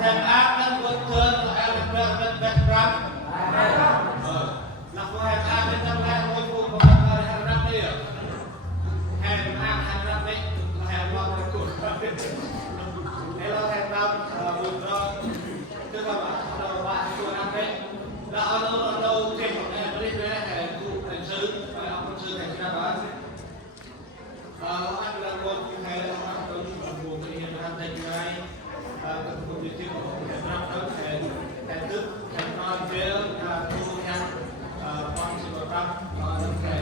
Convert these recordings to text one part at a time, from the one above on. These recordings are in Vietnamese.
thèm ác đang vượt trơn và em được bẹt rắn là có hẹn ác bên trong đây ngôi phụ của mình là hẹn rắn đi à hẹn ác hẹn rắn đi là hẹn vào cái cuộc đây là hẹn rắn vượt rắn tức là bạn của rắn đấy là ở đâu kể một em đi với hẹn cụ thành sư và ông sư thành ra đó anh là một hay là một cái hiện ra thành ngay các công việc của hẹn rắn đó hẹn thức hẹn nói về thu nhắn con sự bảo rắn những cái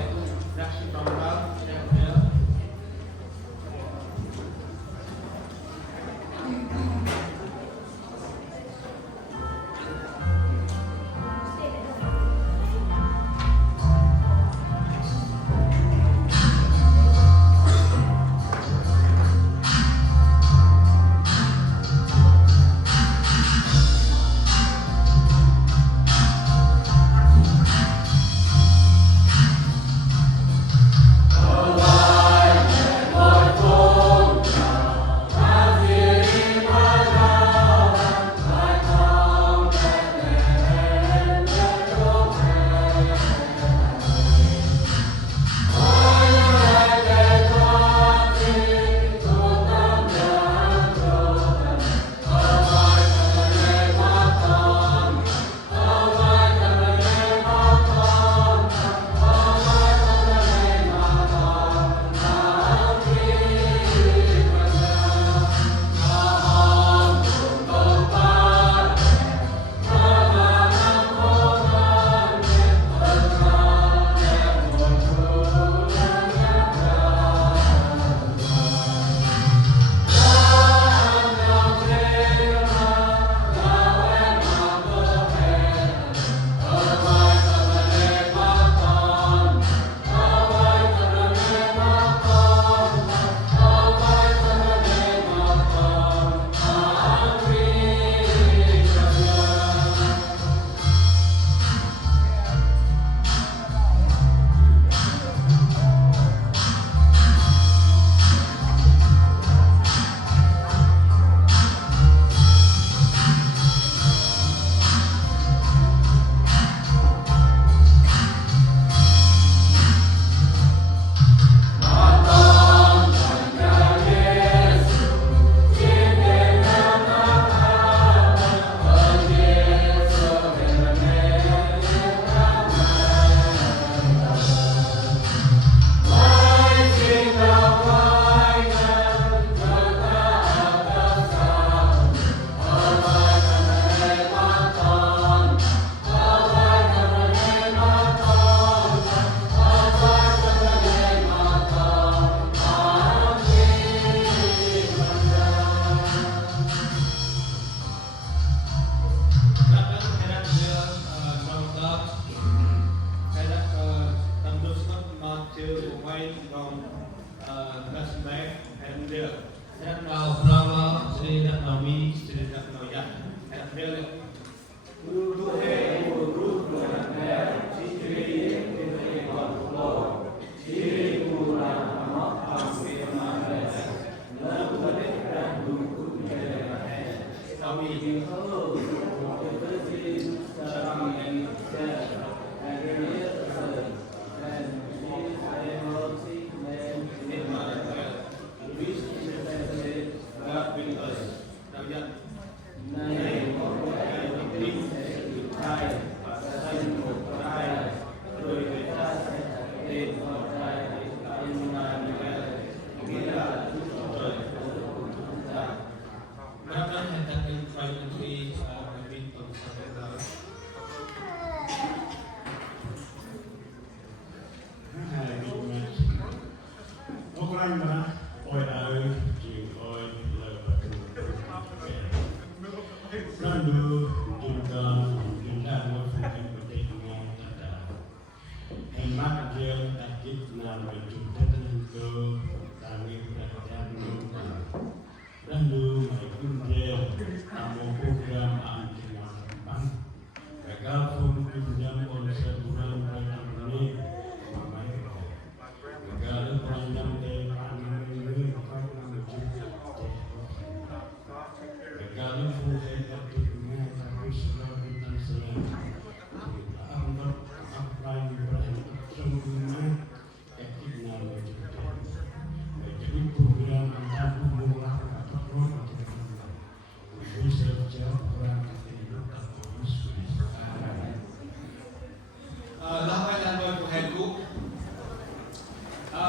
ra sự bảo rắn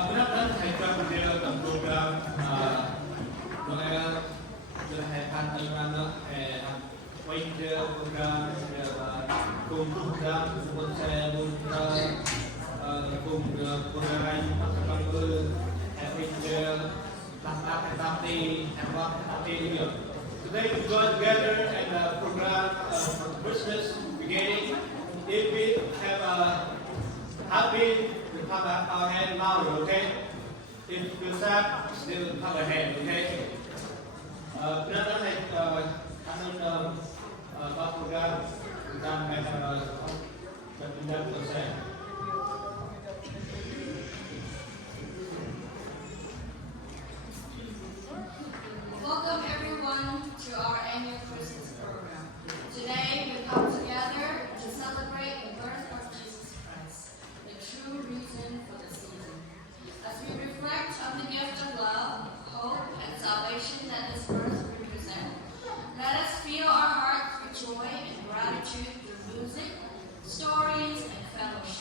Benar-benar haikan bendera dalam program Nôel haikan alimana wajar program cùng program sebut saya cùng program akan wajar tapi today we join together and program Christmas beginning. If we have happy, we clap our hand louder, okay? If you sad, still clap our hand, okay? Benar-benar akan buat program tentang berpindah ke saya. Welcome everyone to our annual Christmas program. Today we come together to celebrate the birth of Jesus Christ, the true reason for the season. As we reflect on the gift of love, hope, and salvation that this birth represents, let us fill our hearts with joy and gratitude through music, stories, and fellowship.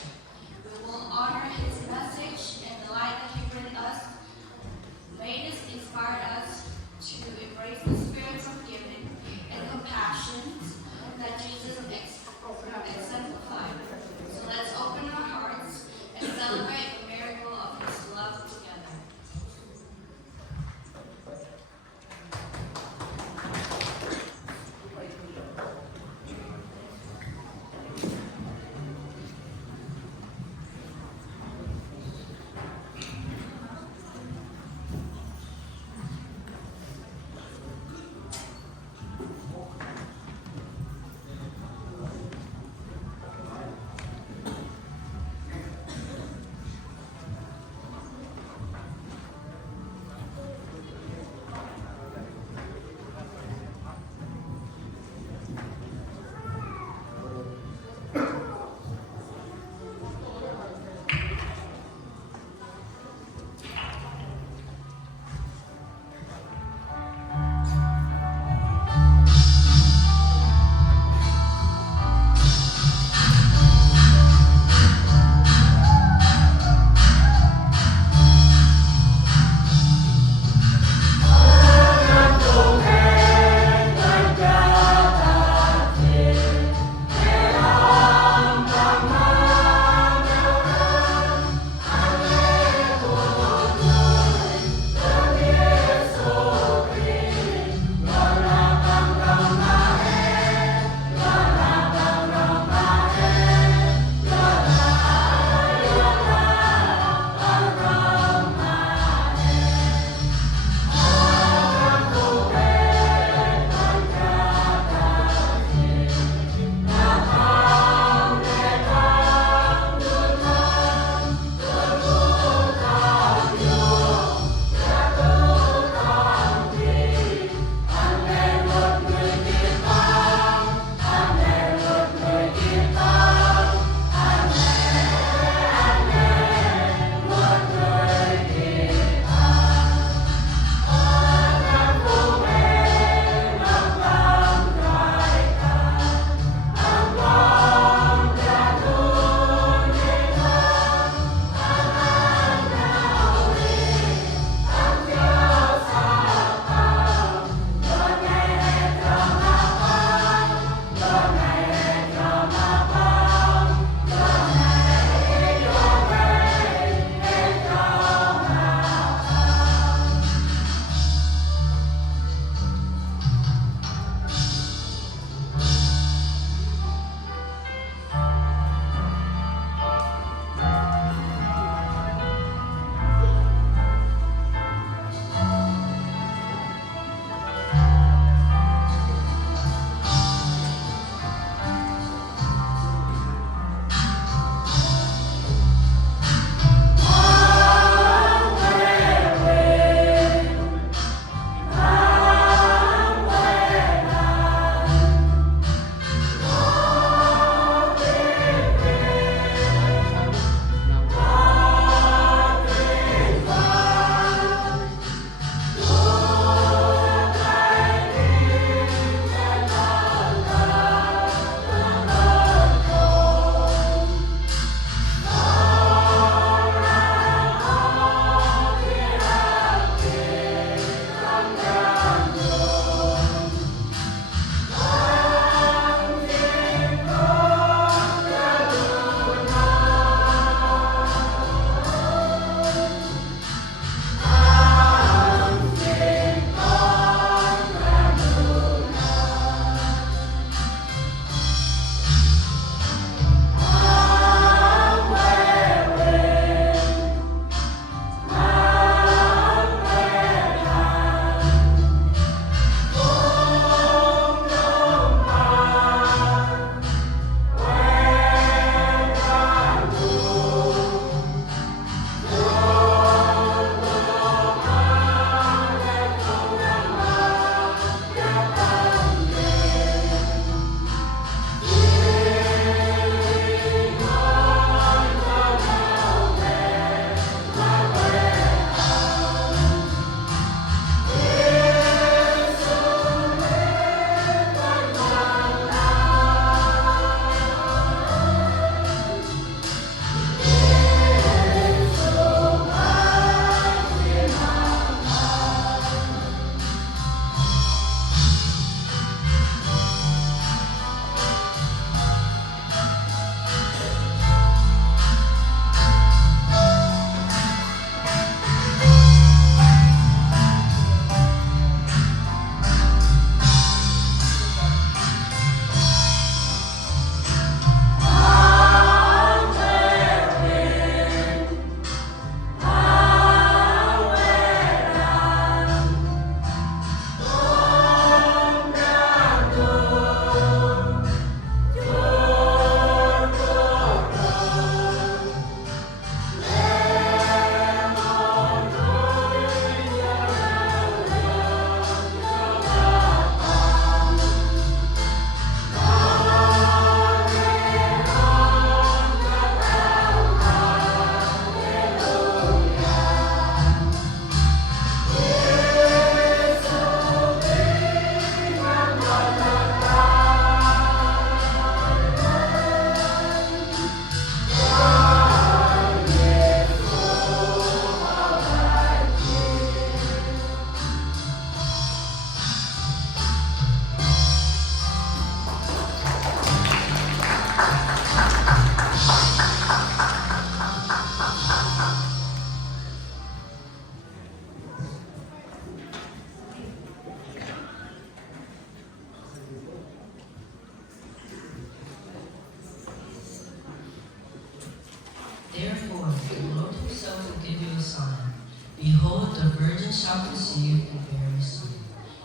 give you a sign. Behold, the virgin shall conceive and bear a son,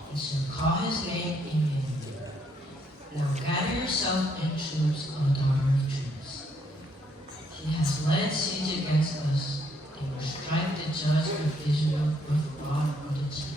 and shall call his name Emmanuel. Now gather yourself in troops, O daughter of troops. He has led siege against us. They will strike the judge of Israel with a rod on the cheek.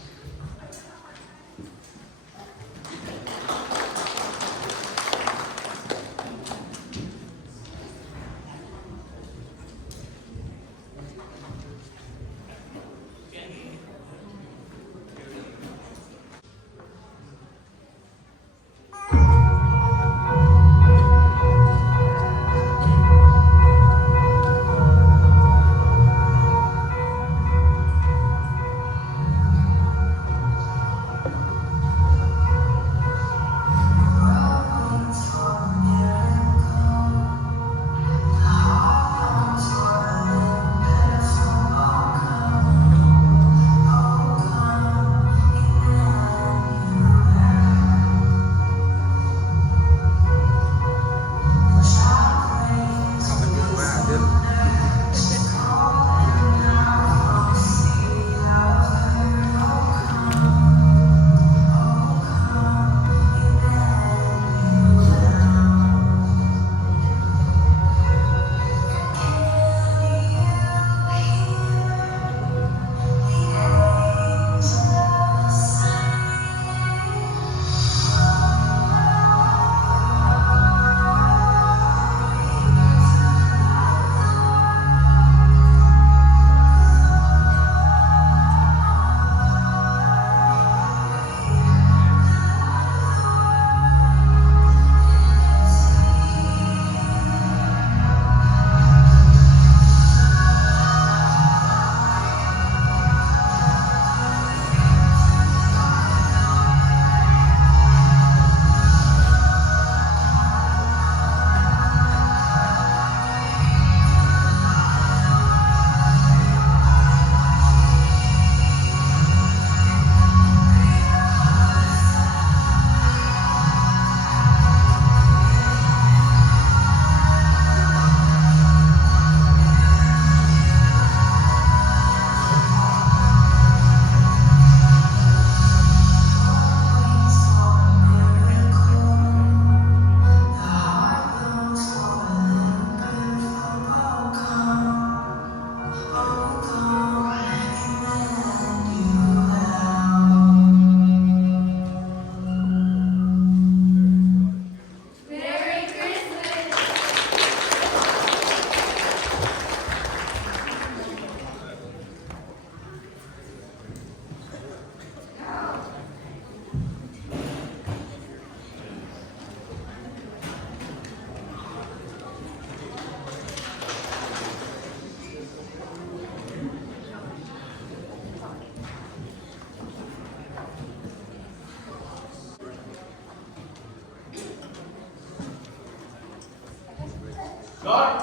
Guard,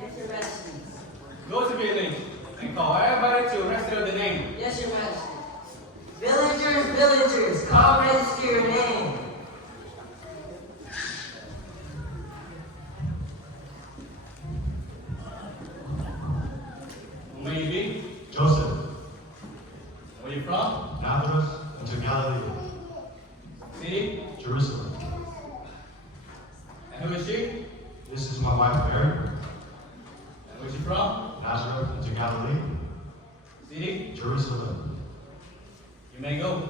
Yes, Your Majesty. go to village and call everybody to register the name. Yes, Your Majesty. Villagers, villagers, come register your name. Who may you be? Joseph, Where you from? Nazareth into Galilee, City? Jerusalem. And who is she? This is my wife Mary, And where is she from? Nazareth into Galilee, City? Jerusalem. You may go.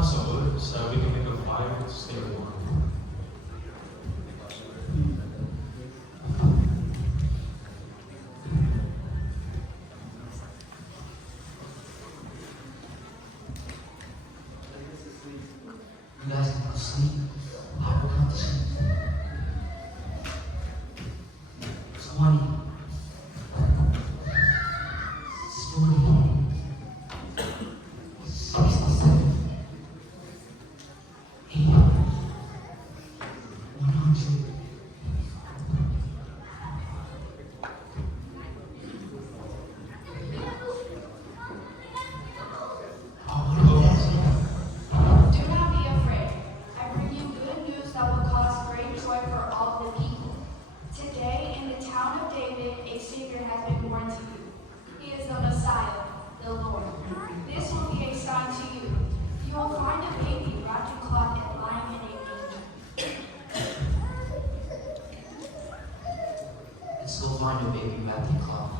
us some wood so that we can make a fire to stay warm. You guys can go sleep. I will come to sleep. 20. 40. 67. 80. 100. Do not be afraid. I bring you good news that will cause great joy for all the people. Today, in the town of David, a Savior has been born to you. He is the Messiah, the Lord. This will be a sign to you. You will find a baby wrapped in cloth and lying in a manger. Let's go find a baby wrapped in cloth.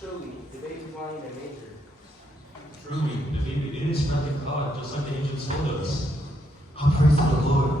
Truly, the baby is lying in a manger. Truly, the baby is wrapped in cloth, just like the angels told us. All praise to the Lord.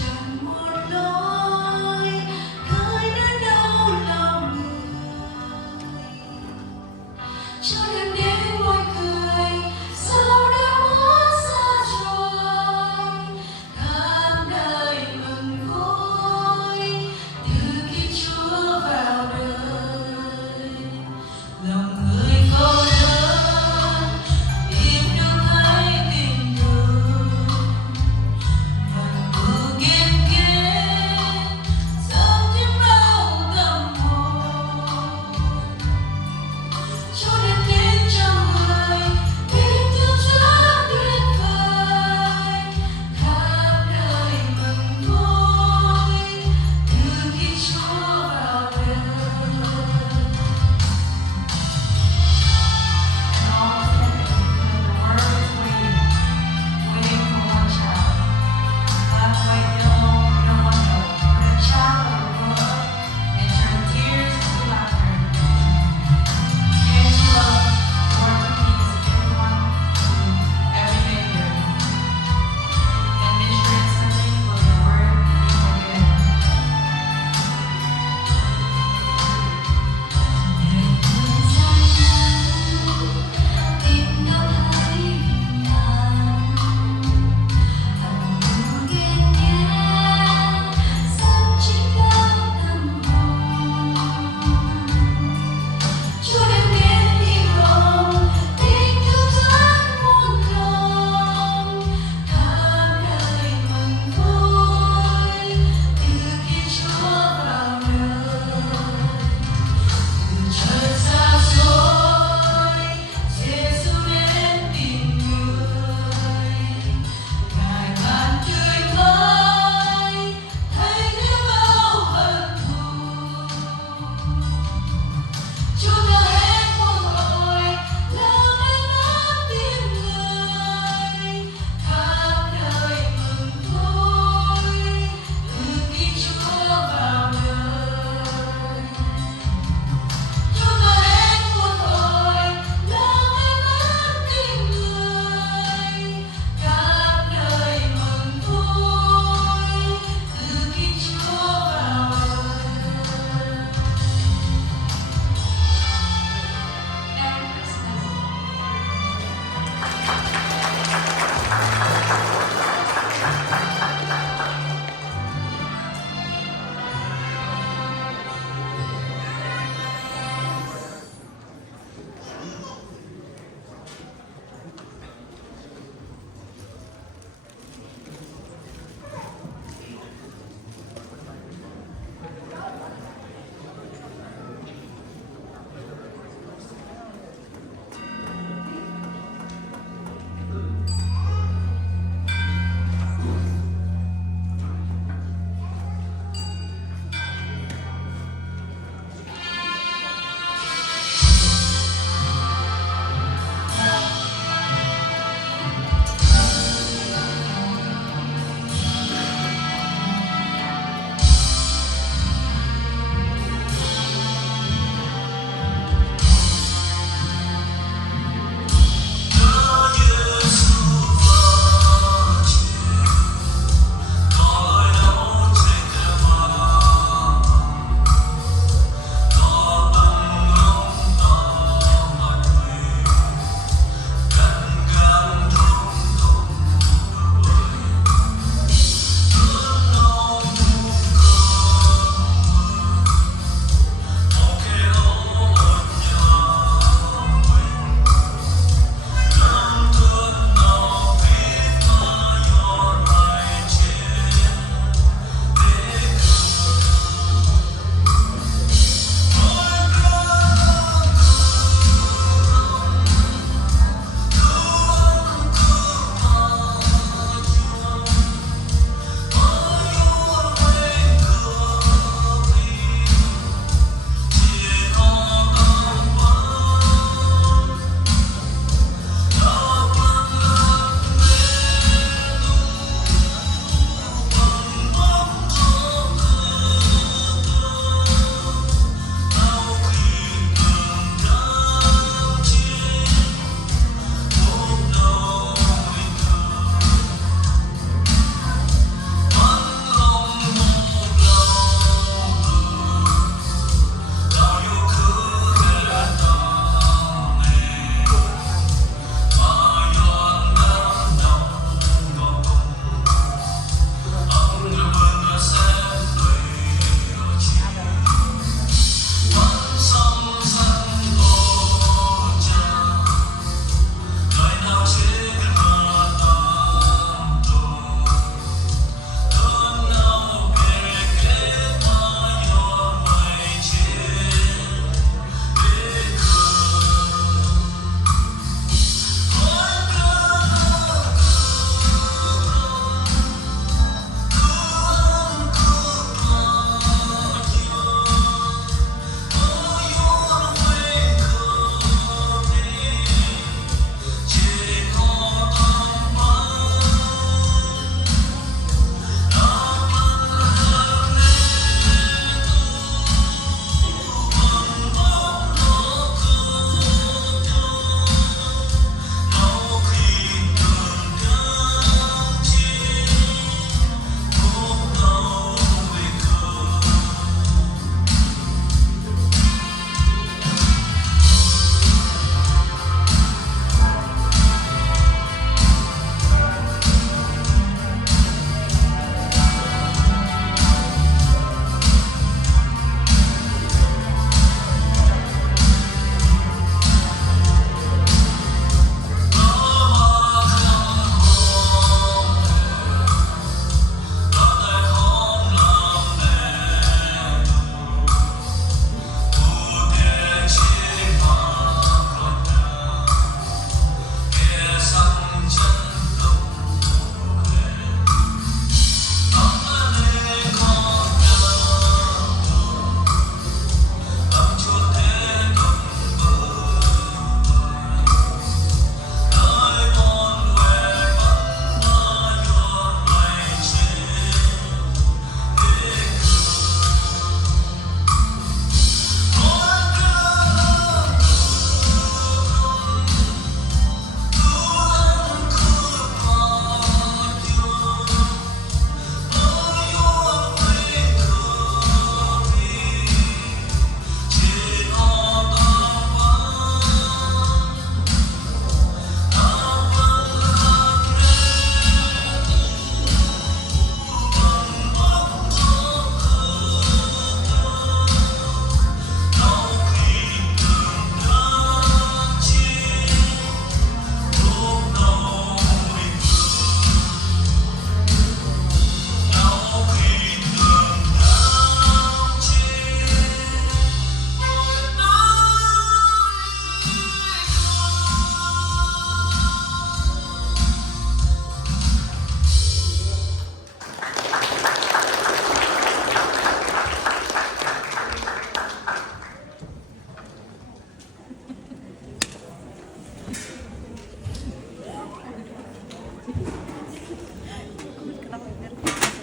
chẳng một lối khơi nỗi đau lòng người cho đêm đến môi cười sau đã mất xa rồi khắp nơi mừng vui từ khi Chúa vào đời lòng người cô đơn tìm được hai tình thương và cố kiên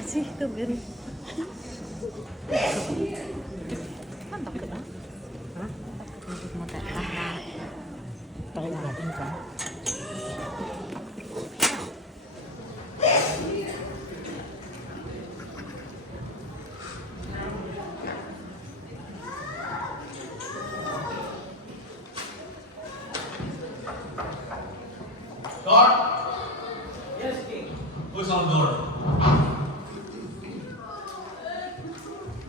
sih tuh Ben? Mantap ka na? Ha? Ikot mo tayo. Tayo natin ka. Door? Yes, King. Who's on the door?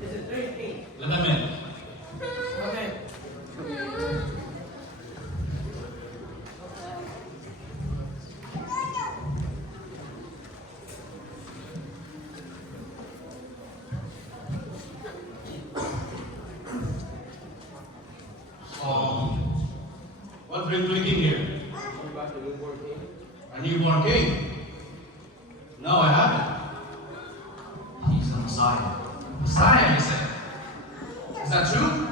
This is 3 King. Let them in. Okay. Oh. What brings the king here? What about the newborn King? A newborn king? No, I haven't. He's the Messiah. Messiah, you say? Is that true?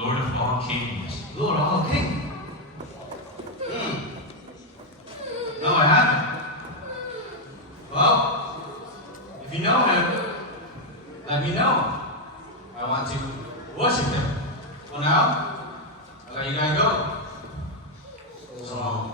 Lord of all kings. Lord, all king. No, I haven't. Well, if you know him, let me know. I want to worship him. For now, I'll let you guys go. So long.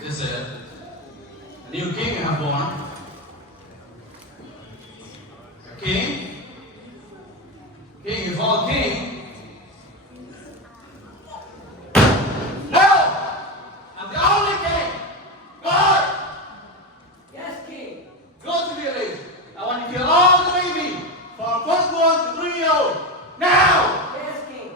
This is a new king I have born. A king? King is all king. No! I'm the only king! God! Yes, King. Go to the village. I want you to kill all the baby from firstborn to 3-year-old. Now! Yes, King.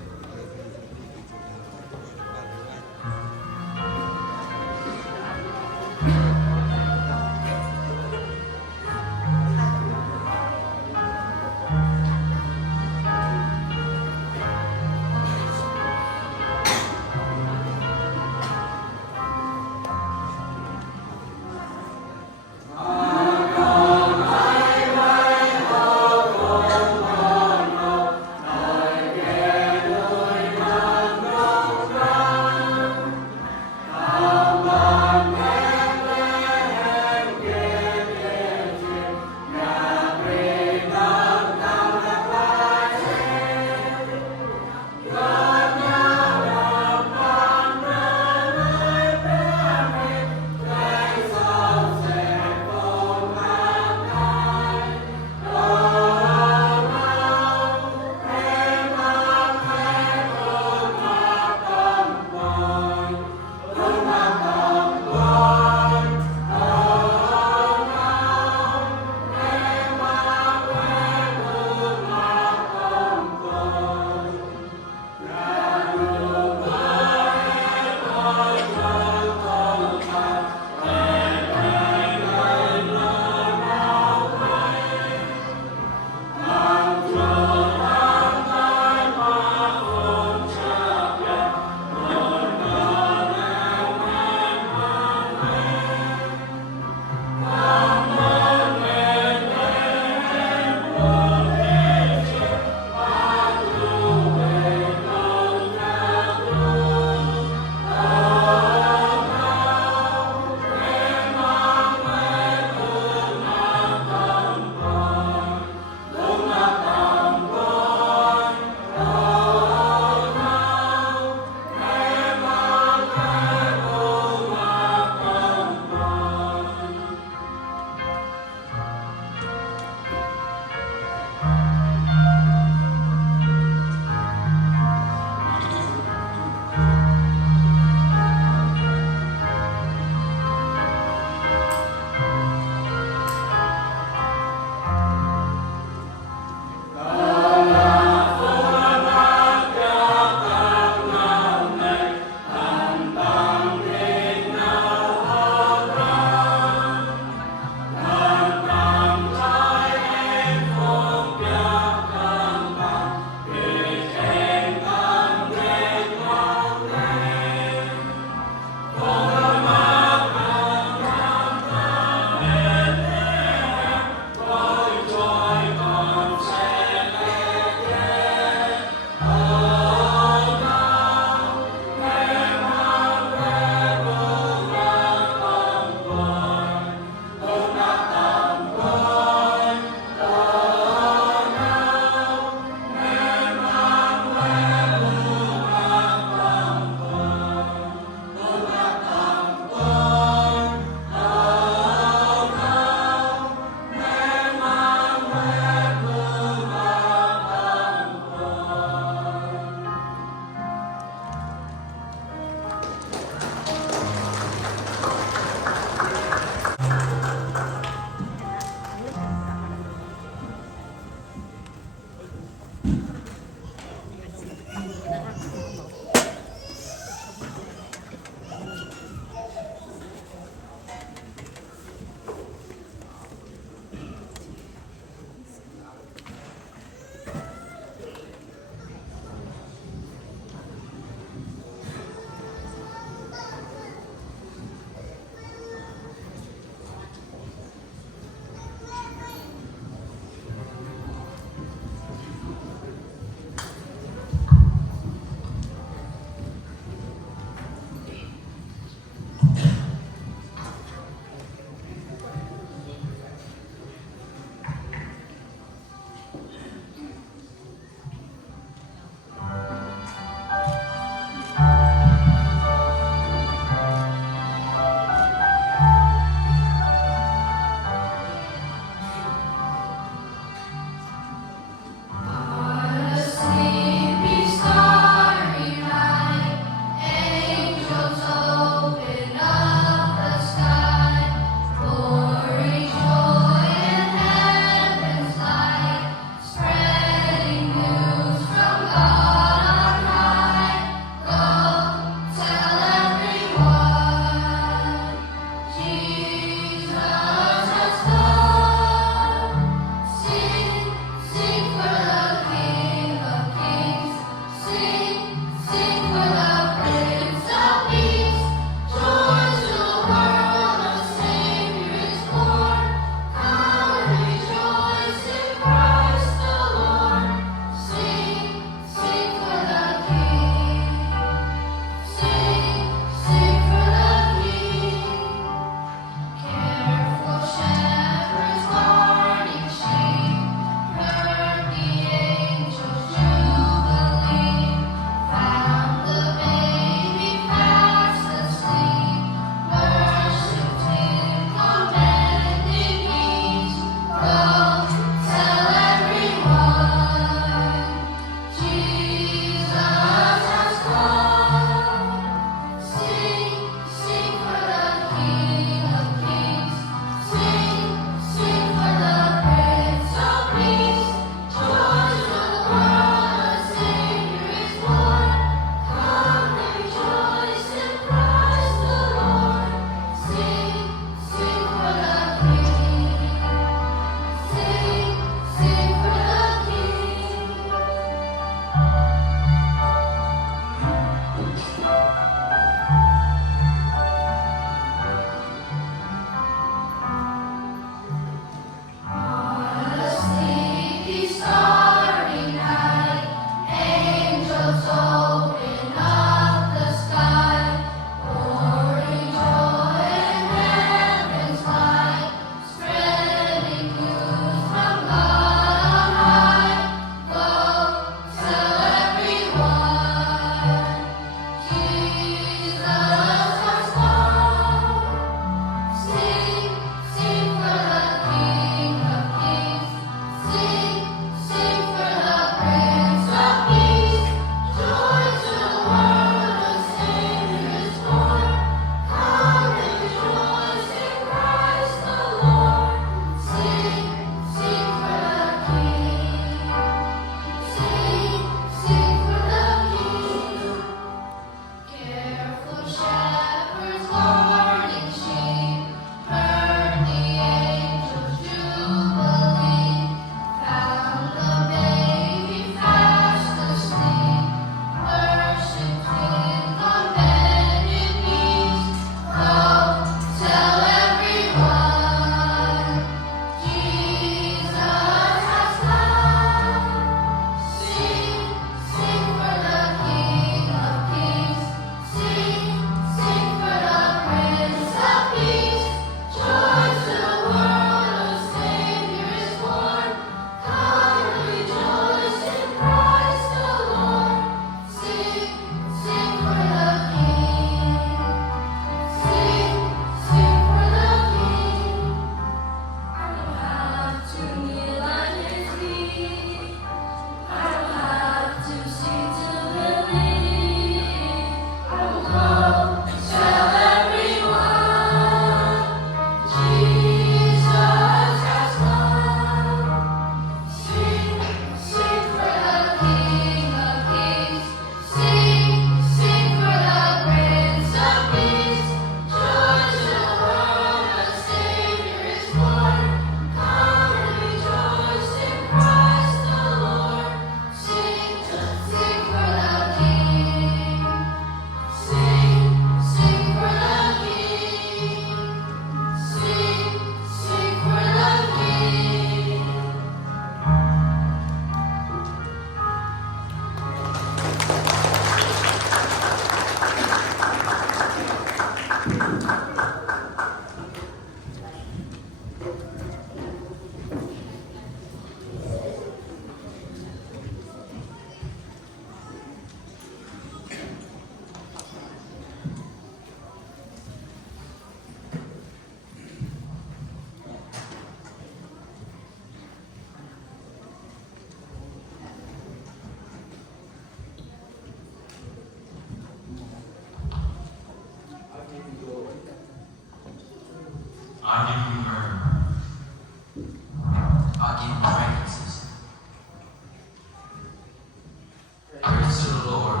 Lord.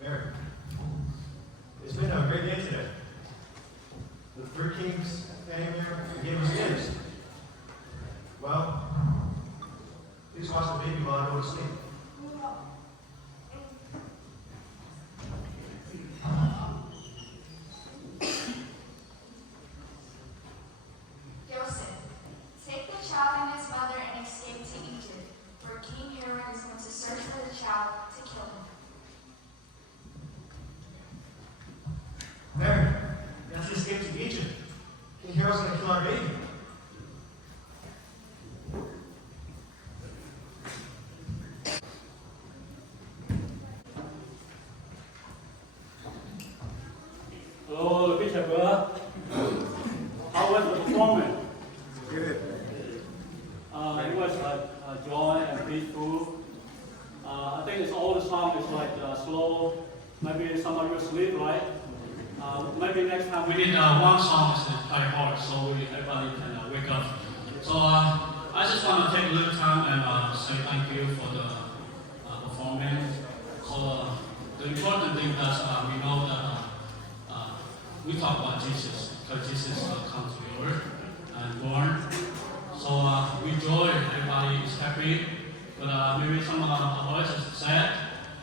Mary, it's been a great day today. The three kings came here and gave us gifts. Well, please watch the baby while I go to sleep. Joseph, take the child and his mother and escape to Egypt, for King Herod is going to search for the child to kill him. Mary, you have to escape to Egypt. King Herod's going to kill our baby. Hello, Bishop. How was the performance? Good. It was joy and peaceful. I think it's all the song is like slow. Maybe some of you sleep, right? Maybe next time we need one song is very hard, so everybody can wake up. So I just want to take a little time and say thank you for the performance. So the important thing is we know that we talk about Jesus, because Jesus comes to the earth and born. So we joy, everybody is happy, but maybe some of our voice is sad.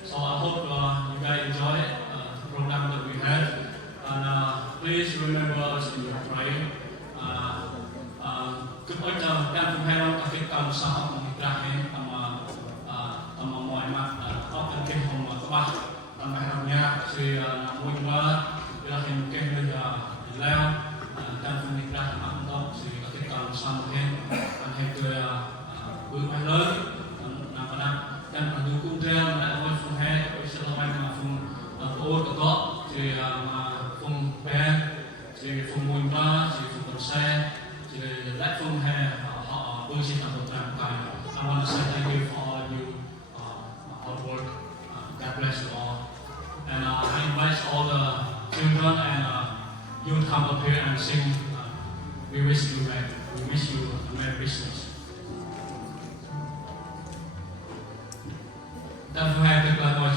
So I hope you guys enjoy the program that we have. And please remember us in your prayer. Cứ ơi chờ đang cùng hai ông cái cầm sao mình ra hết tầm mọi mặt có cái kinh hồn mà các bạn tầm hai ông nha thì mùi qua là hình cái bây giờ leo đang cùng mình ra mà ông đó thì cái cầm sao hết anh hay cười bước bay lớn làm cái đang phảiดูcung treo lại ôi phun hè ôi sẽ lo bay mà phun ô có có thì mà phun bé thì phun mùi qua thì phun con xe thì lại phun hè họ bưng xin làm một tràng cài. I want to say thank you for all of you hard work. God bless you all. And I invite all the children and you come up here and sing. We wish you a Merry Christmas. Đang phải hai tuyệt vời rồi.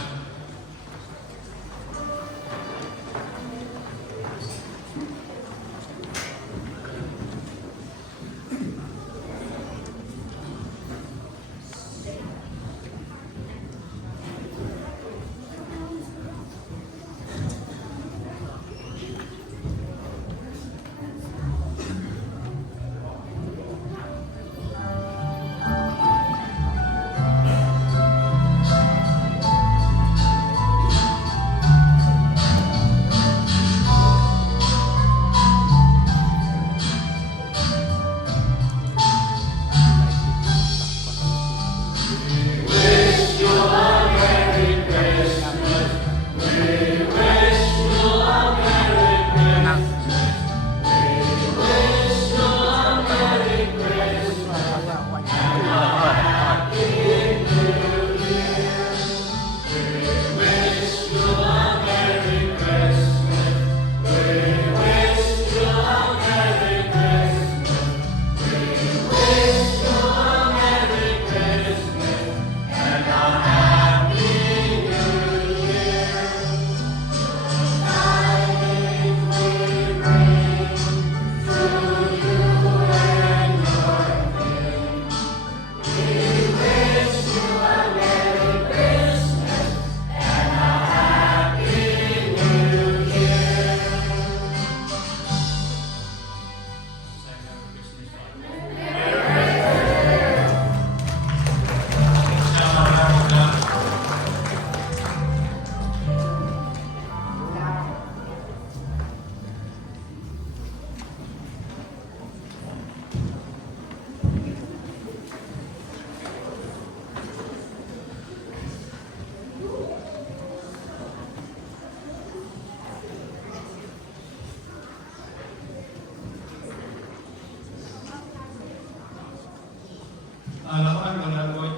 Laporan dengan buat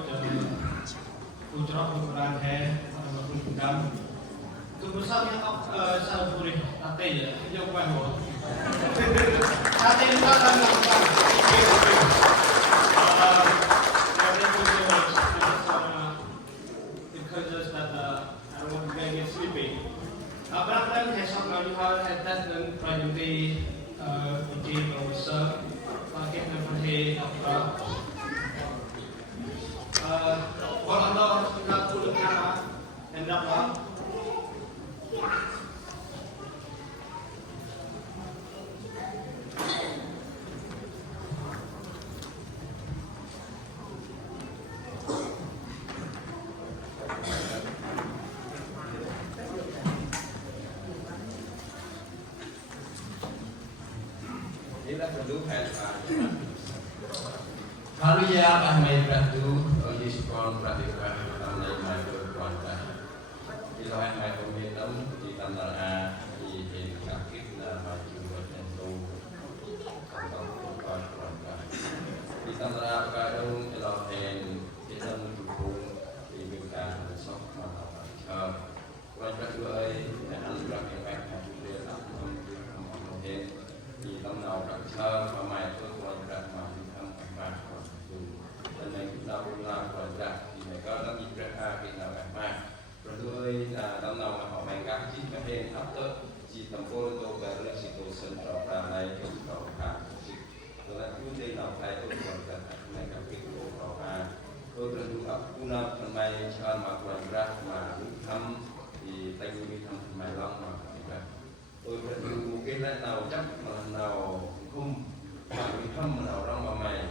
ucap ukuran he ataupun gendam. Kebesaran yang saya boleh tante ya, jauh banget. Tante itu kan phần đúng hẹn và Hallelujah, anh may Raju, ở dưới con Raju Brah, năm nay mai tôi còn Brah. Khi lo anh mai tôi biết tấm thì tâm là a thì hiện các kiếp là mai chịu vật nhân tu, không có còn Brah. Khi tâm là cái đông lo hẹn thì tâm chủ cung thì mình càng sốc mà học chờ. Quan trọng ơi, anh Brah cái bác mà chúng tôi làm không hẹn thì tâm nào càng chờ mà mai tôi quan trọng mà mình không phải dan yang kita ulang kontrak di mereka lagi berada di dalam Maak. Berdua dalam nama orang kaki mungkin atau di tempur untuk berisiko sentral lain untuk kaki. Kalau itu di dalam itu kontrak mereka pikir orang. Berdua guna pemain cara kontrak macam di tengah pemain lama. Berdua mungkin nào chắc nào không macam nào orang pemain.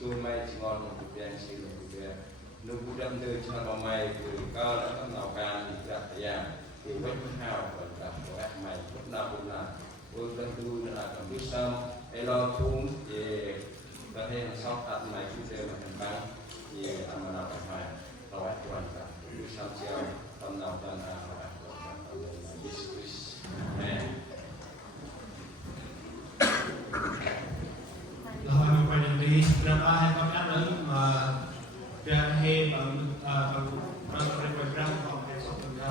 Chui mai chỉ ngon một cục đen xì một cục đen, nụ cục đen từ cho vào mai từ cao đã bắt đầu càng thì đặt ra thì vết hao còn đặt của các mày lúc nào cũng là tôi đang tu là còn biết sao để lo xuống về có thể là sau đặt mày chúng tôi mà thành băng thì làm mà nào phải mày lo hết hoàn cả biết sao chiều tâm nào tan à và Jesus Amen. Rồi quay đến đi berapa hai con áp lớn mà ra hay bằng quay ra phòng hay sọc tầng ra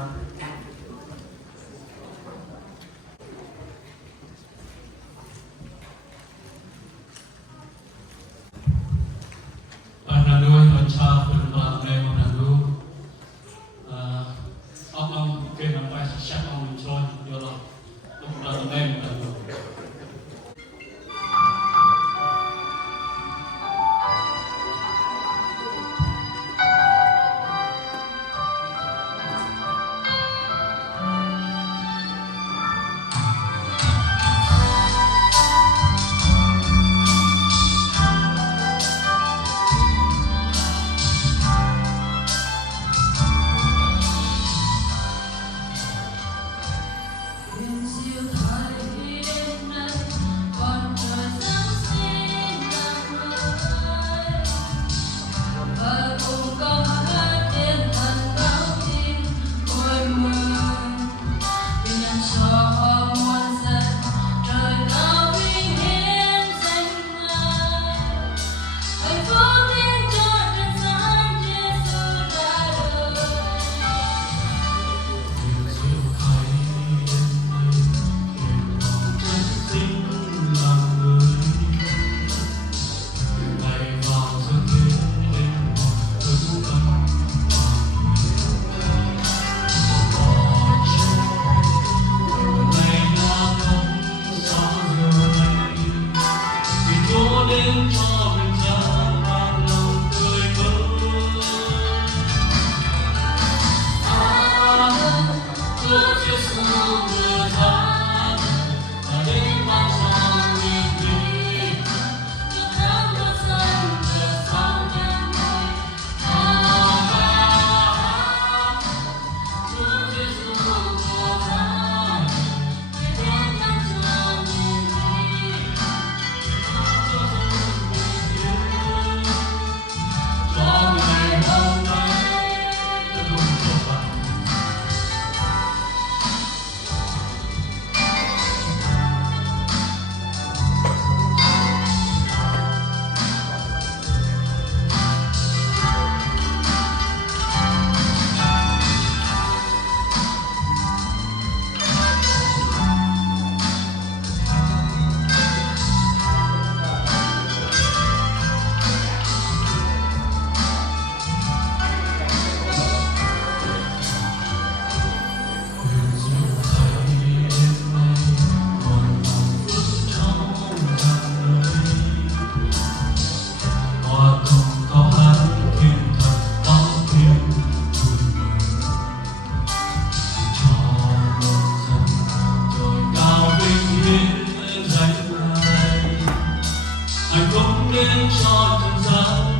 anh nuôi anh cha phần ba em anh nuôi ông kêu làm bài sát ông mình chơi vô rồi lúc đó em anh nuôi hạnh phúc đến cho trần gian